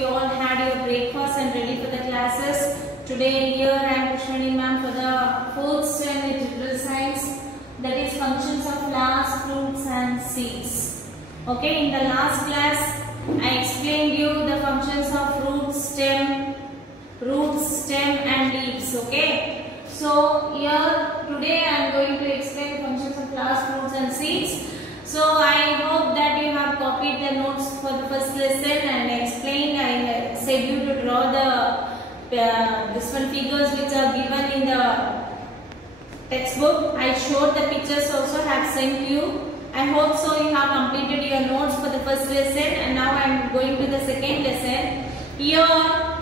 you all had your breakfast and ready for the classes. Today here I am Krishnani ma'am for the 4th STEM Digital Science, that is functions of flowers, fruits and seeds. Okay, in the last class I explained you the functions of roots, stem and leaves. Okay, so here today I am going to explain functions of flowers, fruits and seeds. So I hope that you have copied the notes for the first lesson and explained. I said you to draw the this one figures which are given in the textbook. I showed the pictures also, have sent you. I hope so you have completed your notes for the first lesson, and now I am going to the second lesson. Here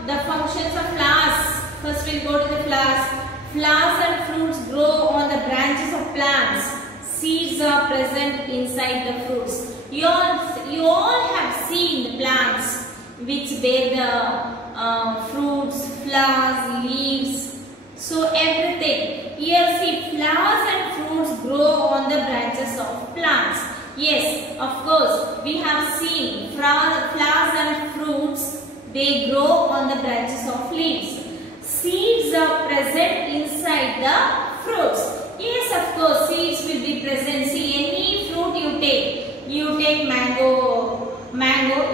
the functions of flowers. First we will go to the flowers. Flowers and fruits grow on the branches of plants. Seeds are present inside the fruits. You all have seen the plants which bear the fruits, flowers, leaves, so everything. Here see, flowers and fruits grow on the branches of plants. Yes, of course, we have seen flowers and fruits, they grow on the branches of leaves. Seeds are present inside the fruits. Yes, of course, seeds will be present. See, any fruit you take mango,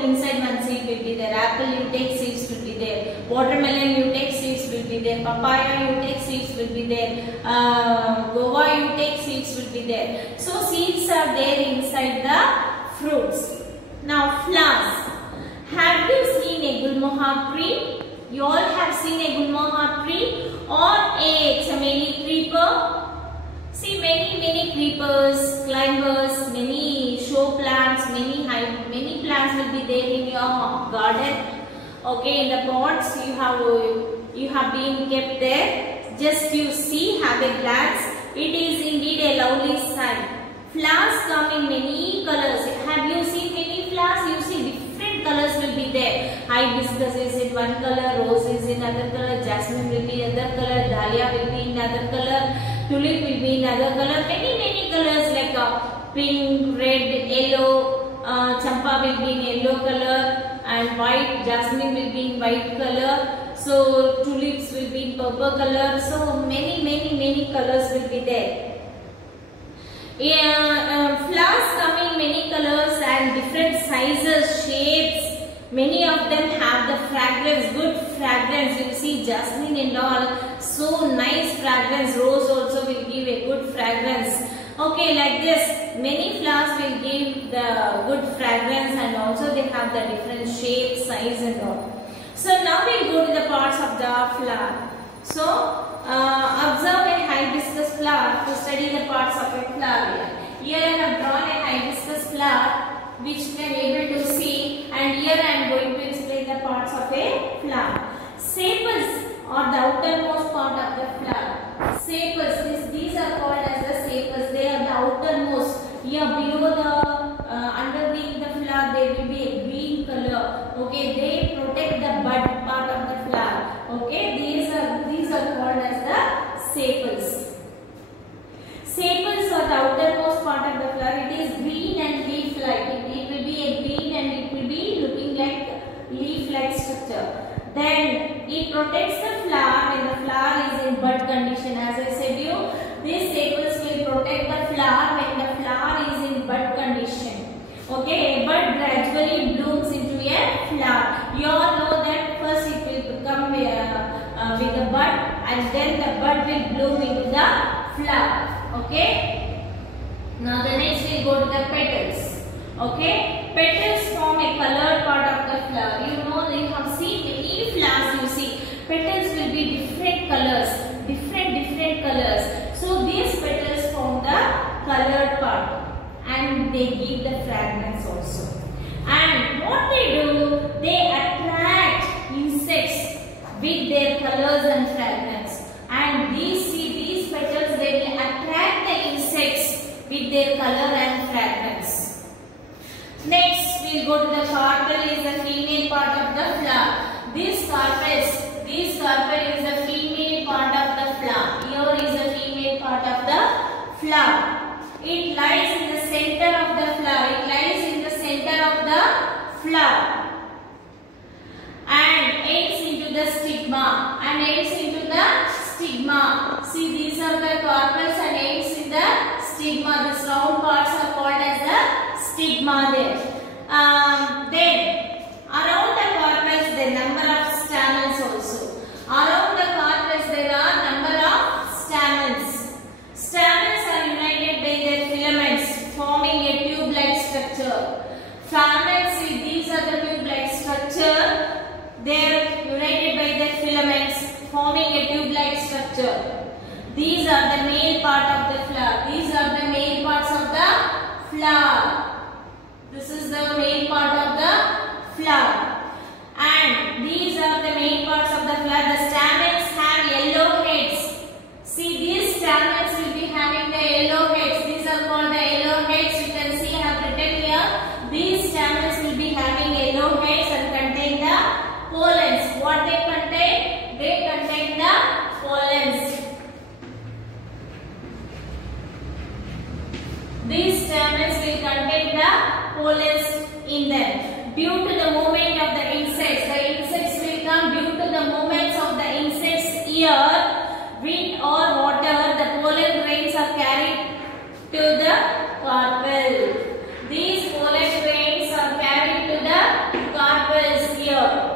inside one seed will be there. Apple you take, seeds will be there. Watermelon you take, seeds will be there. Papaya you take, seeds will be there. Guava you take, seeds will be there. So seeds are there inside the fruits. Now flowers. Have you seen a gulmohar tree? You all have seen a gulmohar tree or a chameli creeper? See, many creepers, climbers, many show plants, many plants will be there in your garden. Okay, in the pots you have been kept there. Just you see, have a glance. It is indeed a lovely sight. Flowers come in many colors. Have you seen many flowers? You see different colors will be there. Hibiscus is in one color, rose is in another color, jasmine will be another color, dahlia will be in another color, tulip will be in another color. Many colors like pink, red, yellow, champa will be in yellow color, and white, jasmine will be in white color. So tulips will be in purple color. So many colors will be there. Flowers come in many colors and different sizes, shapes. Many of them have the fragrance, good fragrance. You see jasmine and all, so nice fragrance. Rose also will give a good fragrance. Okay, like this, many flowers will give the good fragrance, and also they have the different shape, size and all. So now we will go to the parts of the flower. So observe a hibiscus flower to study the parts of a flower. Here I have drawn a hibiscus flower which we are able to see, and here I am going to explain the parts of a flower. Sepals are the outermost part of the flower. Sepals, these are called as the sepals. They are the outermost. Here below the underneath the flower there will be a green color. Okay, they protect the bud part of the flower. Okay, these are called as the sepals. Sepals are the outermost part of the flower. It is green and leaf-like. It will be a green and it will be looking like leaf-like structure. Then it protects the flower when the flower is in bud condition. As I said you, these sepals will protect the flower when the flower is in bud condition. Okay, a bud gradually blooms into a flower. You all know that first it will become with the bud, and then the bud will bloom into the flower. Okay. Now the next we will go to the petals. Okay. Petals form a colored part of the flower. You know, you have seen many flowers. You see, petals will be different colors, different colors. So these petals form the colored part, and they give the fragrance also. And what they do, they attract insects with their colors and fragrance. And these petals, they will attract the insects with their color and fragrance. Next, we will go to the carpel, is the female part of the flower. This carpel is the female part of the flower. Here is the female part of the flower. It lies in the center of the flower. It lies in the center of the flower. stigma and ends into the stigma. See, these are the carpels and ends in the stigma. These round parts are called as the stigma there. Then around the carpels there are number of stamens also. Around the carpels there are number of stamens. Stamens are united by their filaments forming a tube-like structure. Stamens, these are the tube-like structure. They are united by their filaments forming a tube-like structure. These are the male part of the flower. These are the male parts of the flower. This is the male part of the flower. And these are the main parts of the flower. The stamens have yellow heads. See, these stamens will be having the yellow heads. These are called the yellow heads. You can see I have written here. These stamens will be having yellow heads and contain the pollens. What they contain? They contain the pollens. These stamens will contain the pollens in them. Due to the movement of the insects will come due to the movements of the insects ear, wind or water, the pollen grains are carried to the carpel. These pollen grains are carried to the carpels here.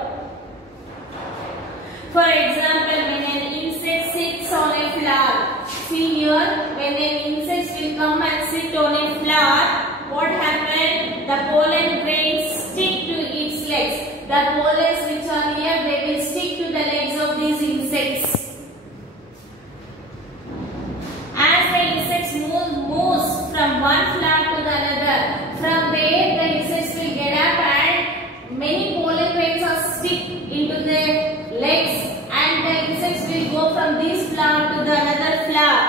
For example, when an insect sits on a flower, see here, when an insect will come and sit on a flower, what happens? The pollen grains stick to its legs. The pollens which are here, they will stick to the legs of these insects. As the insects moves from one flower to the another, from there the insects will get up and many pollen grains are stick into their legs, and the insects will go from this flower to the another flower.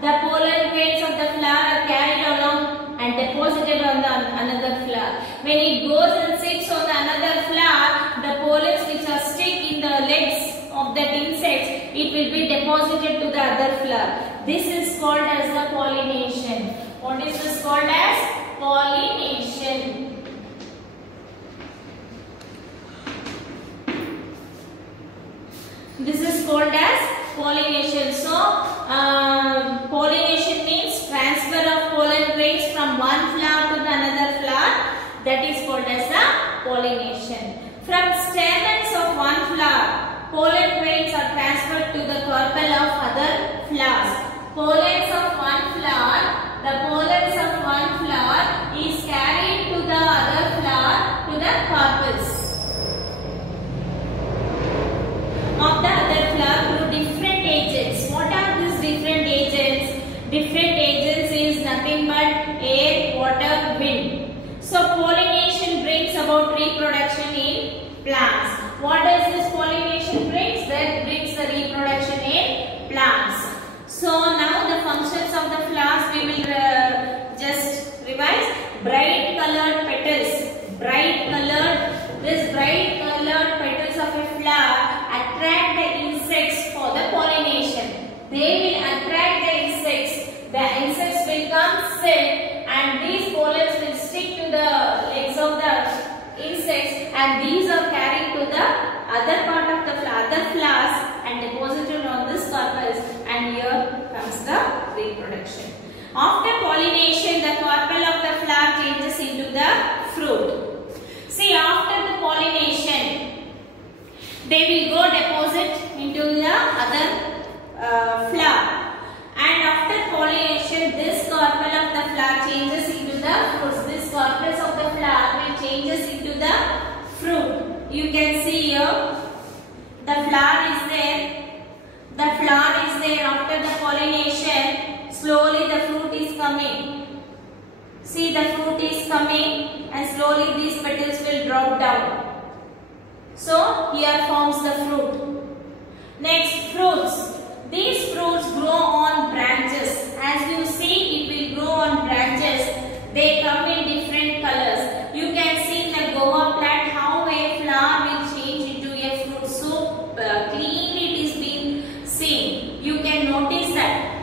The pollen grains of the flower are carried along and deposited on the another flower. When it goes and sits on the another flower, the pollens which are stick in the legs of that insect, it will be deposited to the other flower. This is called as the pollination. What is this called as? Pollination. This is called as pollination. So, pollination means transfer of pollen grains from one flower to the another flower. That is called as the pollination. From stamens of one flower, pollen grains are transferred to the carpel of other flowers. Pollens of one flower, the pollens of one flower is carried to the other flower to the carpels of the other flower through different agents. What are these different agents? Different agents is nothing but air, water, wind. So pollination brings about reproduction in plants. What does this pollination brings? That brings the reproduction in plants. So now the functions of the flowers we will just revise. Bright colored petals. These bright colored petals of a flower attract the insects for the pollination. They will attract the insects. The insects will come sit and these pollens will stick to the legs of the insects, and these are carried to the other part of the other flowers and deposited on this carpels, and here comes the reproduction. After pollination, the carpel of the flower changes into the fruit. See, after the pollination, they will go deposit into the other flower, and after pollination, this carpel of the flower changes into the fruits. This carpels of the flower will changes into the fruit. You can see here, the flower is there. The flower is there. After the pollination, slowly the fruit is coming. See, the fruit is coming, and slowly these petals will drop down. So here forms the fruit. Next, fruits. These fruits grow on branches. As you see, it will grow on branches. They come in different colors. You can see in the guava plant how a flower will change into a fruit. So cleanly it is being seen. You can notice that.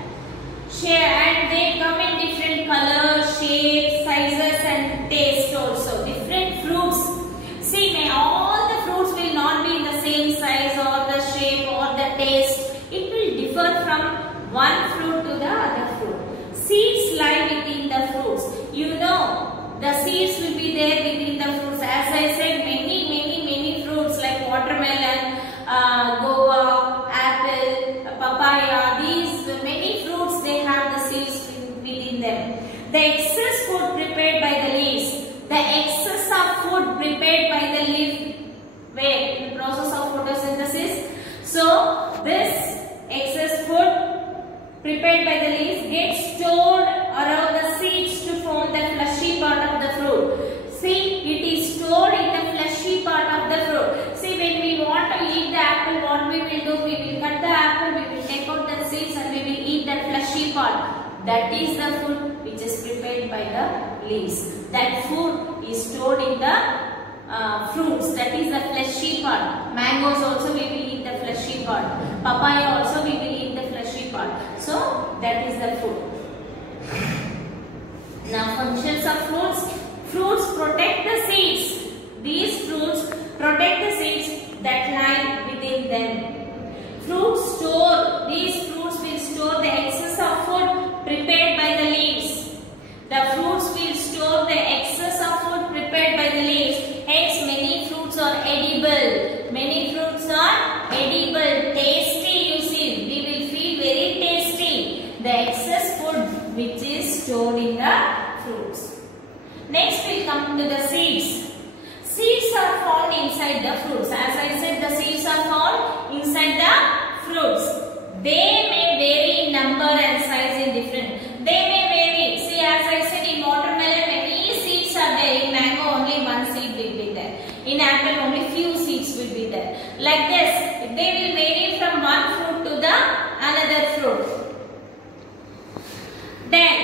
And they come in different colors, shapes, sizes and taste also. Different fruits. See, all the fruits will not be in the same size or the shape one fruit to the other fruit. Seeds lie within the fruits. You know, the seeds will be there within the fruits. As I said, many fruits like watermelon, guava, apple, papaya, these many fruits, they have the seeds within them. The excess food prepared by the leaves. The excess of food prepared by the leaf, where? In the process of photosynthesis. So, this excess food prepared by the leaves gets stored around the seeds to form the fleshy part of the fruit. See, it is stored in the fleshy part of the fruit. See, when we want to eat the apple, what we will do? We will cut the apple, we will take out the seeds and we will eat the fleshy part. That is the food which is prepared by the leaves. That food is stored in the fruits. That is the fleshy part. Mangoes also we will eat the fleshy part. Papaya also we will eat the fleshy part. So that is the food. Now functions of fruits. Fruits protect the seeds. These fruits protect the seeds that lie within them. Fruits store. These fruits will store the excess of food prepared by the leaves. The fruits will store the excess of food prepared by the leaves. Hence, many fruits are edible. Many fruits are edible, tasty. You see, we will feel very tasty. The excess food which is stored in the fruits. Next, we come to the seeds. Seeds are found inside the fruits. As I said, the seeds are found inside the fruits. They may vary in number and size in different. They may vary. See, as I said, in watermelon many seeds are there. In mango only one seed will be there. In apple only few seeds will be there. Like this, they will vary from one fruit to the another fruit. Then,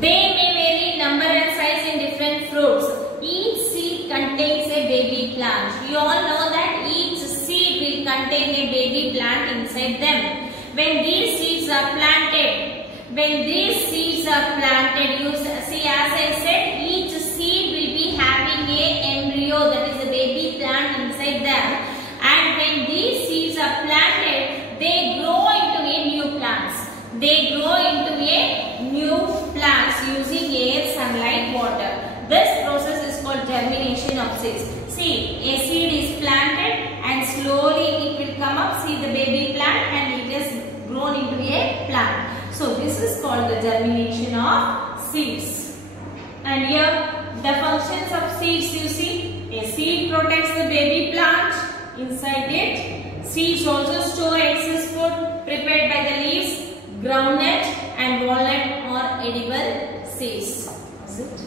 they may vary in number and size in different fruits. Each seed contains a baby plant. You all know that each seed will contain a baby plant inside them. When these seeds are planted, you see, as I said, each seed will be having a embryo, that is a baby plant inside them. And when these seeds are planted, they grow into a new plants. They grow into a new plants using air, sunlight, water. This process is called germination of seeds. See, a seed is planted and slowly it will come up. See the baby plant and it is grown into a plant. So this is called the germination of seeds. And here the functions of seeds, you see, a seed protects the baby plant inside it. Seeds also store excess food prepared by the leaves, groundnut and walnut or edible seeds. Is it?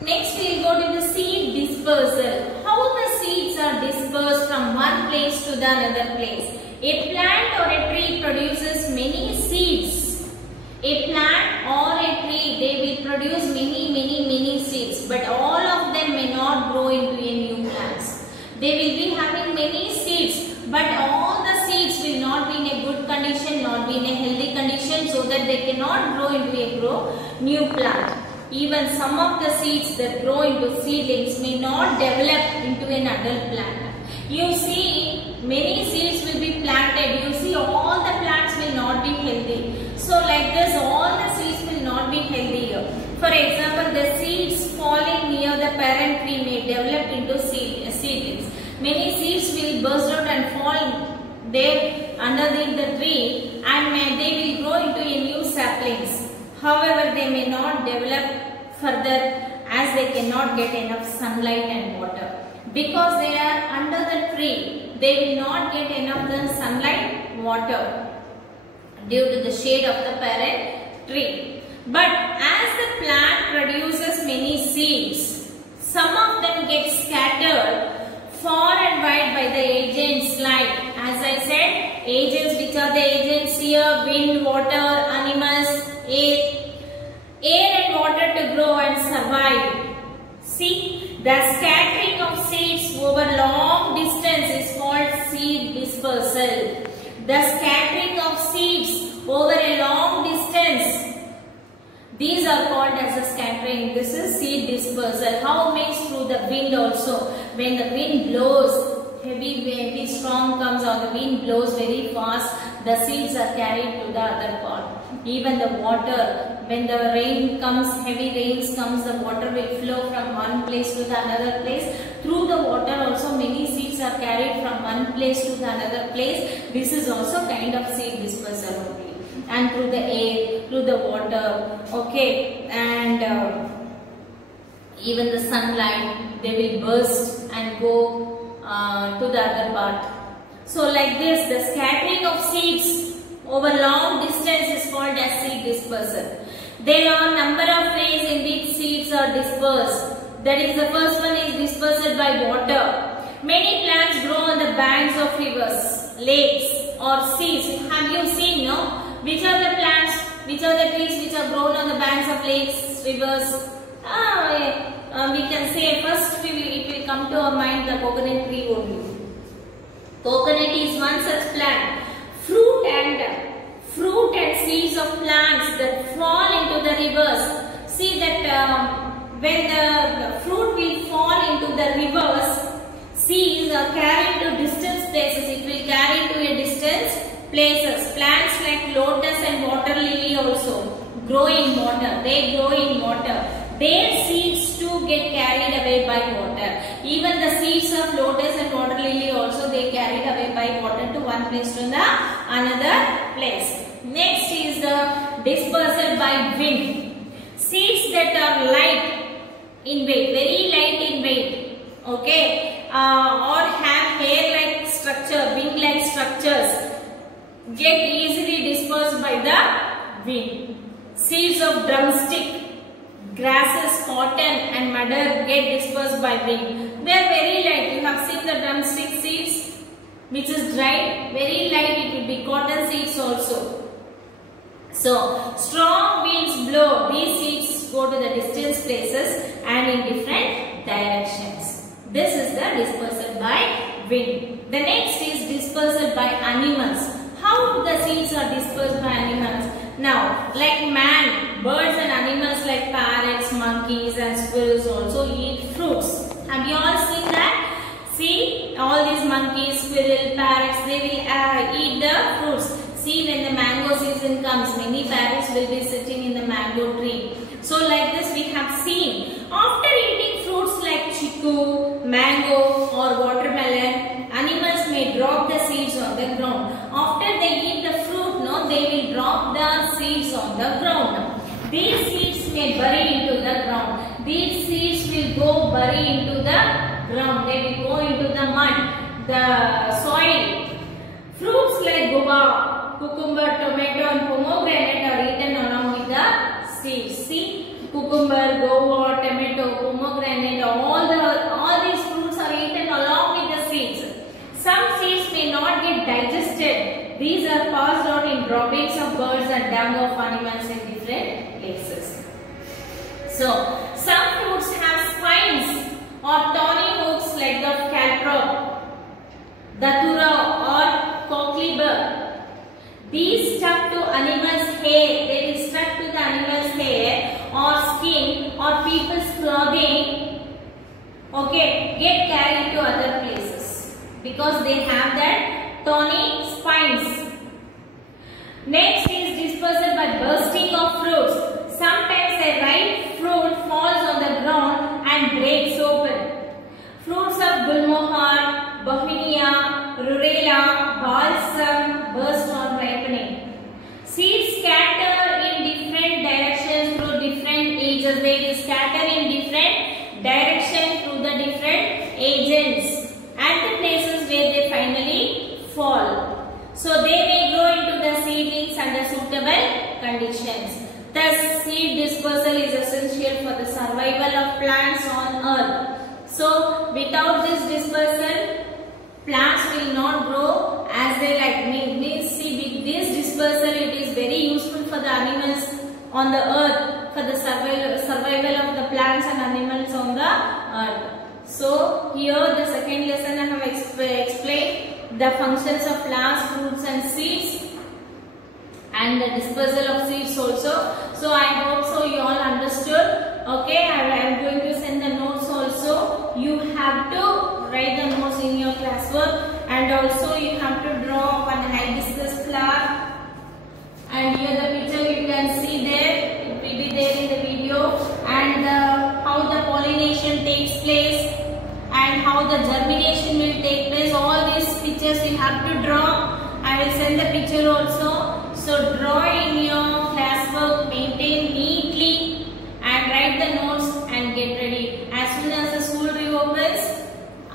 Next we will go to the seed dispersal. How the seeds are dispersed from one place to the another place. A plant or a tree produces many seeds. A plant or a tree, they will produce many seeds, but all of them may not grow into a new plants. They will be having many seeds, but all the seeds will not be in a good condition, not be in a healthy condition, so that they cannot grow into a new plant. Even some of the seeds that grow into seedlings may not develop into an adult plant. You see, many seeds will be planted. You see, all the plants will not be healthy. So like this, all the seeds will not be healthy here. For example, the seeds falling near the parent tree may develop into seedlings. Many seeds will burst out and fall there underneath the tree, and they will grow into a new saplings. However, they may not develop further as they cannot get enough sunlight and water. Because they are under the tree, they will not get enough sunlight, water due to the shade of the parent tree. But as the plant produces many seeds, some of them get scattered far and wide by the agents like, as I said, agents, which are the agents here, wind, water, animals, air and water to grow and survive. See, the scattering of seeds over long distance is called seed dispersal. The scattering of seeds over a long distance, these are called as a scattering. This is seed dispersal. How? Means through the wind also. When the wind blows heavy storm comes or the wind blows very fast, the seeds are carried to the other part. Even the water, when the rain comes, heavy rains comes, the water will flow from one place to the another place. Through the water also many seeds are carried from one place to the another place. This is also kind of seed dispersal only. And through the air, through the water, okay, and even the sunlight, they will burst and go to the other part. So like this, the scattering of seeds over long distance is called as seed dispersal. There are number of ways in which seeds are dispersed. That is, the first one is dispersed by water. Many plants grow on the banks of rivers, lakes or seas. Have you seen, no? Which are the plants, which are the trees which are grown on the banks of lakes, rivers? We can say first it will come to our mind the coconut tree only. Coconut is one such plant. Fruit and seeds of plants that fall into the rivers. See that when the fruit will fall into the rivers, seeds are carried to distant places. It will carry to a distance places. Plants like lotus and water lily also grow in water. They grow in water. Their seeds too get carried away by water. Even the seeds of lotus and water lily also they carried away by water to one place to the another place. Next is the dispersal by wind. Seeds that are light in weight, very light in weight, okay, or have hair-like structure, wing-like structures, get easily dispersed by the wind. Seeds of drumstick, grasses, cotton and madder get dispersed by wind. They are very light. You have seen the drumstick seeds which is dried, very light. It will be cotton seeds also. So, strong winds blow. These seeds go to the distant places and in different directions. This is the dispersal by wind. The next is dispersal by animals. How the seeds are dispersed by animals? Now, like man, birds and animals like parrots, monkeys and squirrels also eat fruits. Have you all seen that? See, all these monkeys, squirrel, parrots, they will eat the fruits. See, when the mango season comes, many parrots will be sitting in the mango tree. So like this we have seen. After eating fruits like chiku, mango or watermelon, animals may drop the seeds on the ground. After they eat the fruit, no, they will drop the seeds on the ground. These seeds may bury into the ground. These seeds will go bury into the ground. They will go into the mud, the soil. Fruits like guava, cucumber, tomato and pomegranate are eaten along with the seeds. See, cucumber, guava, tomato, pomegranate, all these fruits are eaten along with the seeds. Some seeds may not get digested. These are passed on in droppings of birds and dung of animals in different places. So, some fruits have spines or thorny hooks like the calprop, datura or cockleburr. These stuck to animals' hair, they will stuck to the animal's hair or skin or people's clothing, okay, get carried to other places because they have that thorny spines. Next is dispersal by bursting of fruits. Sometimes a ripe fruit falls on the ground and breaks open. Fruits of gulmohar, bohemia, rureilla, balsam burst on ripening. Seeds scatter in different directions through different ages. They will scatter in different directions through the different agents at the places where they finally fall. So they may grow into the seedlings under suitable conditions. Thus, seed dispersal is essential for the survival of plants on earth. So, without this dispersal, plants will not grow as they like. Means, see, with this dispersal, it is very useful for the animals on the earth, for the survival of the plants and animals on the earth. So, here the second lesson I have explained the functions of plants, fruits and seeds and the dispersal of seeds also. So, I hope so you all understood. Okay, I am going to send the notes also. You have to write the notes in your classwork. also you have to draw one hibiscus flower. And here the picture you can see there, it will be there in the video, and how the pollination takes place and how the germination will take place. All these pictures you have to draw. I will send the picture also. So draw in your classwork, maintain neatly and write the notes and get ready. As soon as the school reopens,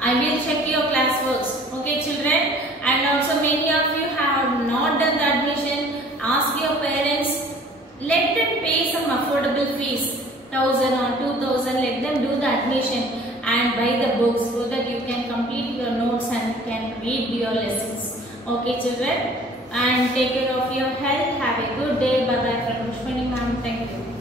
I will check your classworks. Okay children? And also many of you have not done the admission. Ask your parents, let them pay some affordable fees, 1,000 or 2,000, let them do the admission and buy the books so that you can complete your notes and can read your lessons. Okay children? And take care of your health. Have a good day. Bye bye from Rushmani ma'am. Thank you.